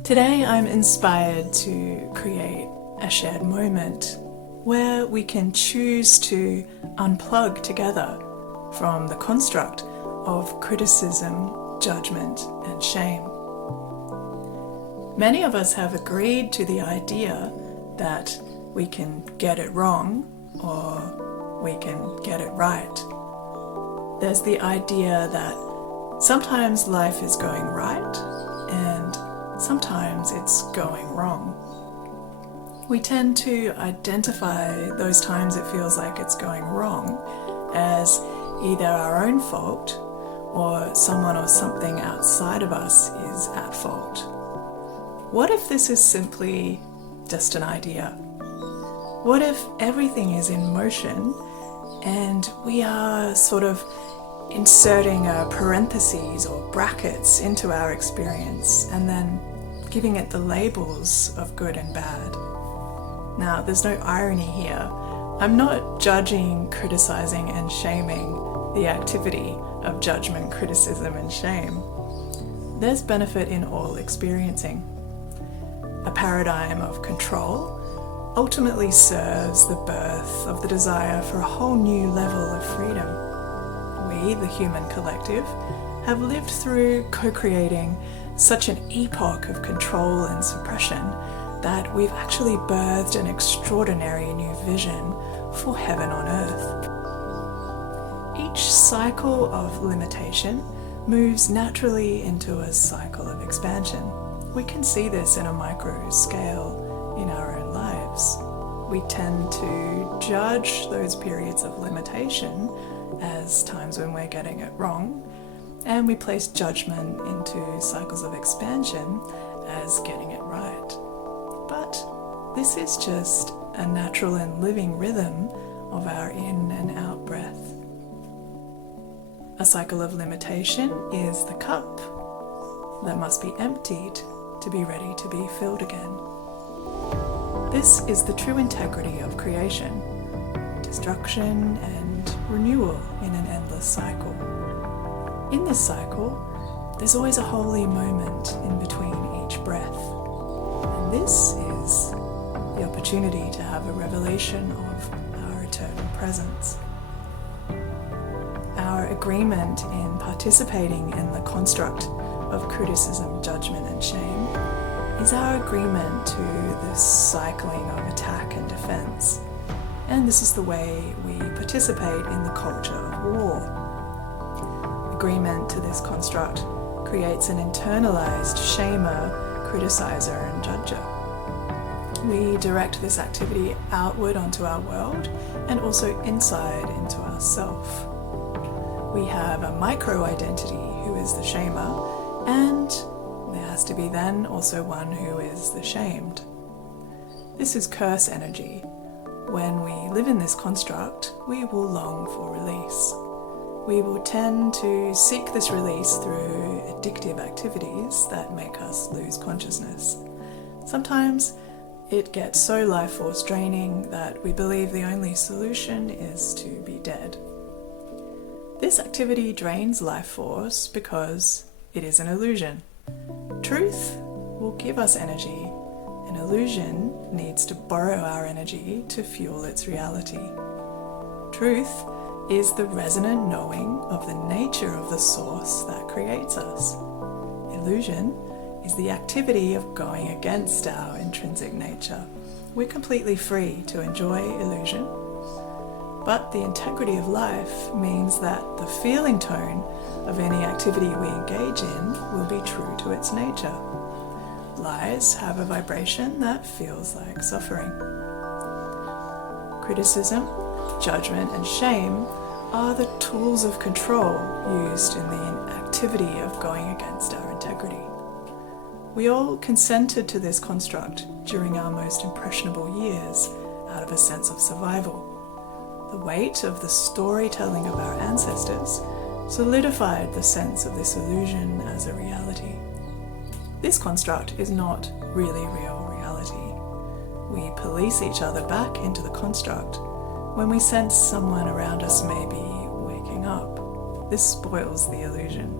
Today I'm inspired to create a shared moment where we can choose to unplug together from the construct of criticism, judgment, and shame. Many of us have agreed to the idea that we can get it wrong or we can get it right. There's the idea that sometimes life is going right and sometimes it's going wrong. We tend to identify those times it feels like it's going wrong as either our own fault or someone or something outside of us is at fault. What if this is simply just an idea? What if everything is in motion and we are sort of inserting parentheses or brackets into our experience and then giving it the labels of good and bad? Now, there's no irony here. I'm not judging, criticizing, and shaming the activity of judgment, criticism, and shame. There's benefit in all experiencing. A paradigm of control ultimately serves the birth of the desire for a whole new level of freedom. We, the human collective, have lived through co-creating such an epoch of control and suppression that we've actually birthed an extraordinary new vision for heaven on earth. Each cycle of limitation moves naturally into a cycle of expansion. We can see this in a micro scale in our own lives. We tend to judge those periods of limitation as times when we're getting it wrong, and we place judgment into cycles of expansion as getting it right. But this is just a natural and living rhythm of our in and out breath. A cycle of limitation is the cup that must be emptied to be ready to be filled again. This is the true integrity of creation, destruction and renewal in an endless cycle. In this cycle, there's always a holy moment in between each breath. And this is the opportunity to have a revelation of our eternal presence. Our agreement in participating in the construct of criticism, judgment, and shame is our agreement to this cycling of attack and defense. And this is the way we participate in the culture of war. Agreement to this construct creates an internalized shamer, criticizer, and judger. We direct this activity outward onto our world and also inside into ourself. We have a micro-identity who is the shamer, and there has to be then also one who is the shamed. This is curse energy. When we live in this construct, we will long for release. We will tend to seek this release through addictive activities that make us lose consciousness. Sometimes it gets so life force draining that we believe the only solution is to be dead. This activity drains life force because it is an illusion. Truth will give us energy. An illusion needs to borrow our energy to fuel its reality. Truth is the resonant knowing of the nature of the source that creates us. Illusion is the activity of going against our intrinsic nature. We're completely free to enjoy illusion, but the integrity of life means that the feeling tone of any activity we engage in will be true to its nature. Lies have a vibration that feels like suffering. Criticism, judgment, and shame are the tools of control used in the activity of going against our integrity. We all consented to this construct during our most impressionable years out of a sense of survival. The weight of the storytelling of our ancestors solidified the sense of this illusion as a reality. This construct is not really real reality. We police each other back into the construct when we sense someone around us may be waking up. This spoils the illusion.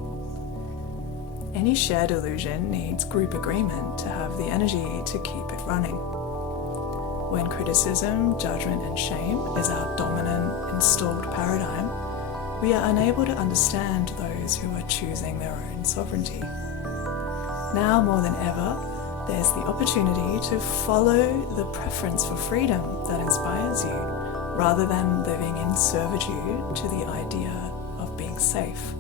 Any shared illusion needs group agreement to have the energy to keep it running. When criticism, judgment, and shame is our dominant, installed paradigm, we are unable to understand those who are choosing their own sovereignty. Now more than ever, there's the opportunity to follow the preference for freedom that inspires you, rather than living in servitude to the idea of being safe.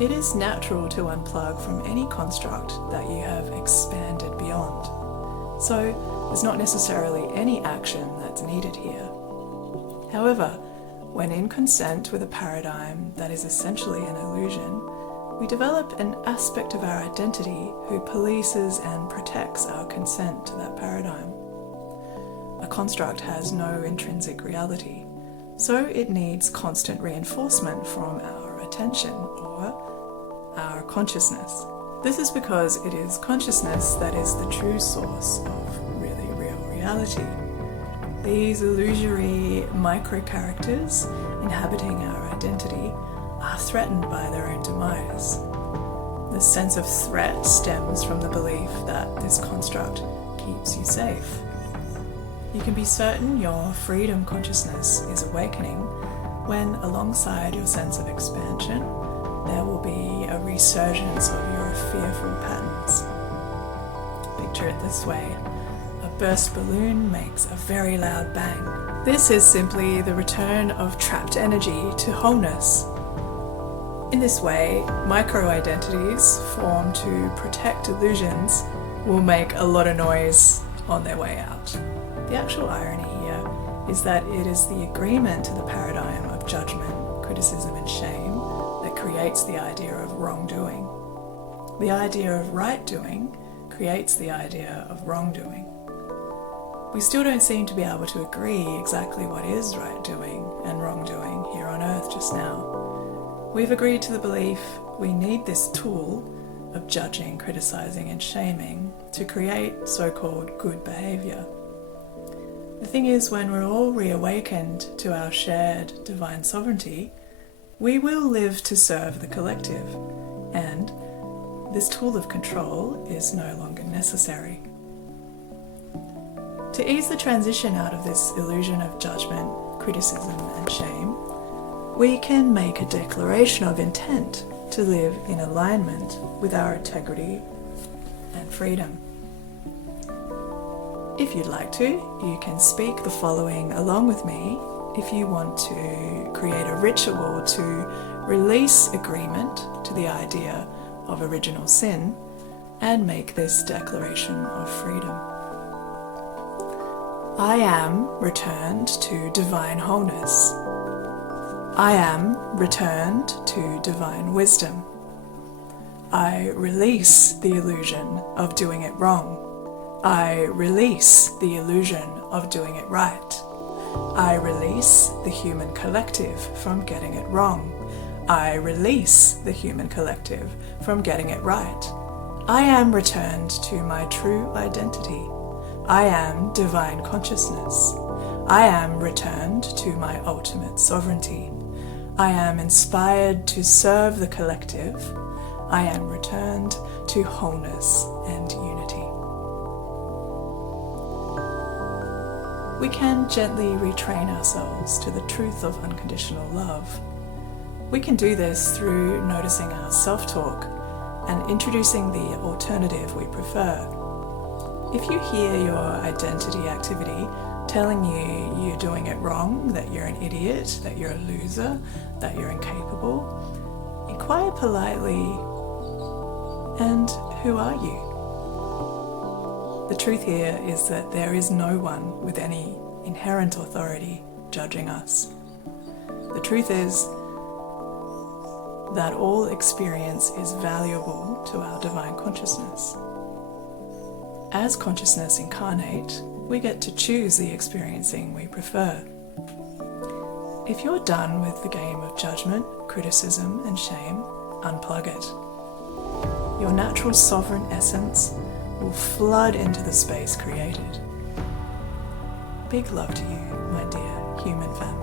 It is natural to unplug from any construct that you have expanded beyond. So there's not necessarily any action that's needed here. However, when in consent with a paradigm that is essentially an illusion, we develop an aspect of our identity who polices and protects our consent to that paradigm. A construct has no intrinsic reality, so it needs constant reinforcement from our attention or our consciousness. This is because it is consciousness that is the true source of really real reality. These illusory micro-characters inhabiting our identity are threatened by their own demise. The sense of threat stems from the belief that this construct keeps you safe. You can be certain your freedom consciousness is awakening when, alongside your sense of expansion, there will be a resurgence of your fearful patterns. Picture it this way. A burst balloon makes a very loud bang. This is simply the return of trapped energy to wholeness. In this way, micro-identities formed to protect illusions will make a lot of noise on their way out. The actual irony here is that it is the agreement to the paradigm of judgment, criticism, and shame that creates the idea of wrongdoing. The idea of right doing creates the idea of wrongdoing. We still don't seem to be able to agree exactly what is right doing and wrongdoing here on Earth just now. We've agreed to the belief we need this tool of judging, criticizing, and shaming to create so-called good behavior. The thing is, when we're all reawakened to our shared divine sovereignty, we will live to serve the collective, and this tool of control is no longer necessary. To ease the transition out of this illusion of judgment, criticism, and shame, we can make a declaration of intent to live in alignment with our integrity and freedom. If you'd like to, you can speak the following along with me if you want to create a ritual to release agreement to the idea of original sin and make this declaration of freedom. I am returned to divine wholeness. I am returned to divine wisdom. I release the illusion of doing it wrong. I release the illusion of doing it right. I release the human collective from getting it wrong. I release the human collective from getting it right. I am returned to my true identity. I am divine consciousness. I am returned to my ultimate sovereignty. I am inspired to serve the collective. I am returned to wholeness and unity. We can gently retrain ourselves to the truth of unconditional love. We can do this through noticing our self-talk and introducing the alternative we prefer. If you hear your identity activity telling you you're doing it wrong, that you're an idiot, that you're a loser, that you're incapable, inquire politely, and who are you? The truth here is that there is no one with any inherent authority judging us. The truth is that all experience is valuable to our divine consciousness. As consciousness incarnate, we get to choose the experiencing we prefer. If you're done with the game of judgment, criticism, and shame, unplug it. Your natural sovereign essence will flood into the space created. Big love to you, my dear human family.